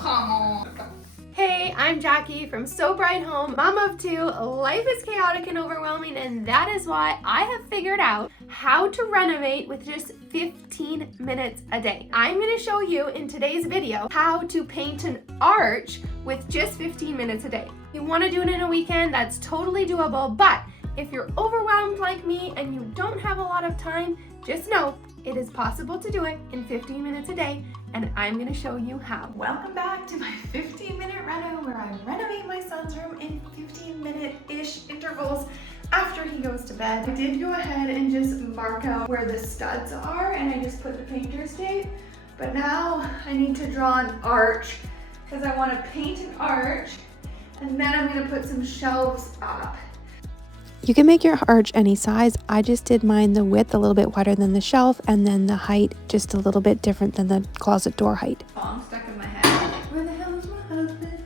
come on. Hey, I'm Jackie from So Bright Home, mom of two. Life is chaotic and overwhelming, and that is why I have figured out how to renovate with just 15 minutes a day. I'm going to show you in today's video how to paint an arch with just 15 minutes a day. If you want to do it in a weekend, that's totally doable, but if you're overwhelmed like me and you don't have a lot of time, just know it is possible to do it in 15 minutes a day, and I'm going to show you how. Welcome back to my 15-minute reno where I renovate my son's room in 15-minute-ish intervals after he goes to bed. I did go ahead and just mark out where the studs are, and I just put the painter's tape, but now I need to draw an arch because I want to paint an arch, and then I'm going to put some shelves up. You can make your arch any size. I just did mine the width a little bit wider than the shelf, and then the height just a little bit different than the closet door height. Song stuck in my head. Where the hell is my husband?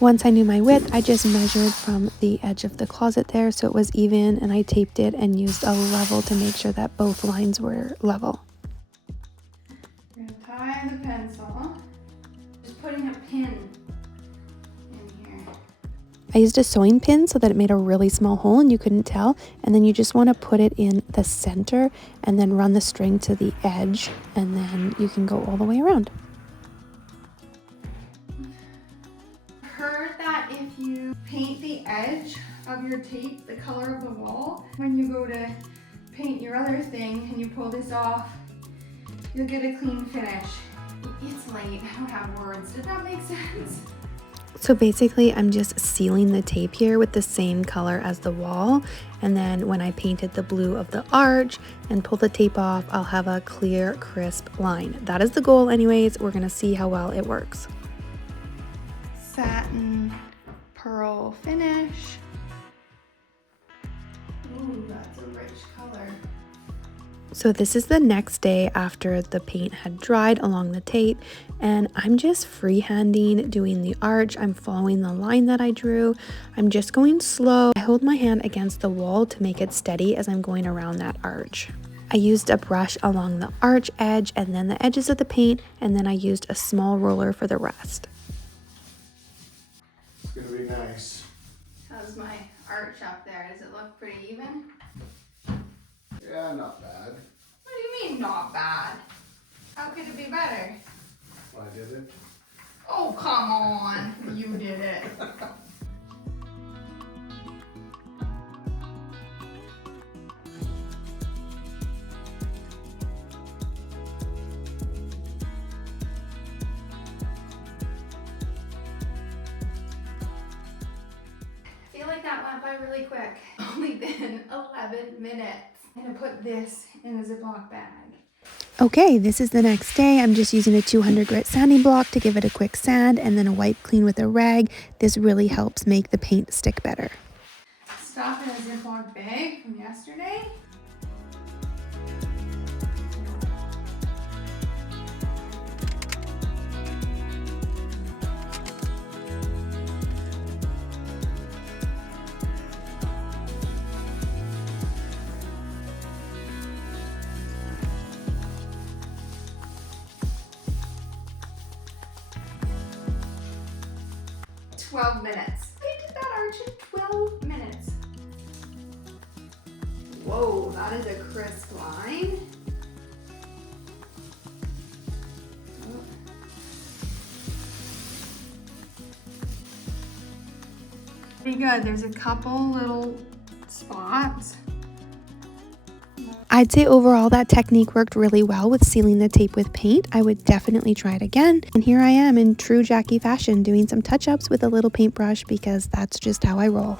Once I knew my width, I just measured from the edge of the closet there so it was even, and I taped it and used a level to make sure that both lines were level. We're gonna tie the pencil. Just putting a pin in here. I used a sewing pin so that it made a really small hole and you couldn't tell, and then you just want to put it in the center and then run the string to the edge, and then you can go all the way around. Heard that if you paint the edge of your tape the color of the wall, when you go to paint your other thing and you pull this off, you'll get a clean finish. It's late, I don't have words. Did that make sense? So basically I'm just sealing the tape here with the same color as the wall, and then when I painted the blue of the arch and pull the tape off, I'll have a clear, crisp line. That is the goal anyways. We're gonna see how well it works. Satin pearl finish. Ooh, that's a rich color. So this is the next day after the paint had dried along the tape, and I'm just freehanding doing the arch. I'm following the line that I drew. I'm just going slow. I hold my hand against the wall to make it steady as I'm going around that arch. I used a brush along the arch edge and then the edges of the paint, and then I used a small roller for the rest. It's gonna be nice. How's my arch up there? Does it look pretty even? Yeah, not bad. What do you mean not bad? How could it be better? I did it. Oh, come on. You did it. I feel like that went by really quick. Only been 11 minutes. I'm gonna put this in a Ziploc bag. Okay, this is the next day. I'm just using a 200 grit sanding block to give it a quick sand, and then a wipe clean with a rag. This really helps make the paint stick better. Stuff in a Ziploc bag from yesterday. Minutes. I did that arch in 12 minutes. Whoa, that is a crisp line. Oh. Pretty good. There's a couple little spots. I'd say overall that technique worked really well with sealing the tape with paint. I would definitely try it again. And here I am in true Jackie fashion doing some touch-ups with a little paintbrush because that's just how I roll.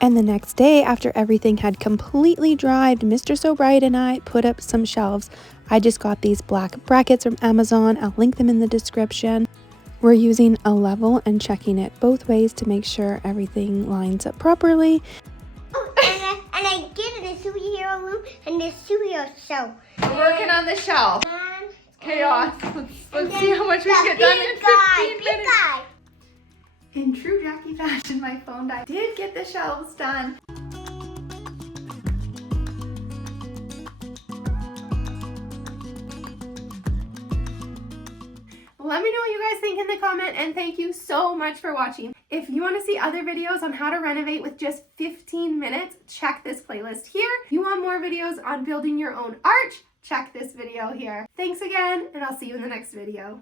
And the next day, after everything had completely dried, Mr. So Bright and I put up some shelves. I just got these black brackets from Amazon. I'll link them in the description. We're using a level and checking it both ways to make sure everything lines up properly. And I get in the superhero room and the superhero show. We're working on the shelf. Chaos. Let's see how much we can get done in 15 minutes. In true Jackie fashion, my phone died. Did get the shelves done. Let me know what you guys think in the comment, and thank you so much for watching. If you want to see other videos on how to renovate with just 15 minutes, check this playlist here. If you want more videos on building your own arch, check this video here. Thanks again, and I'll see you in the next video.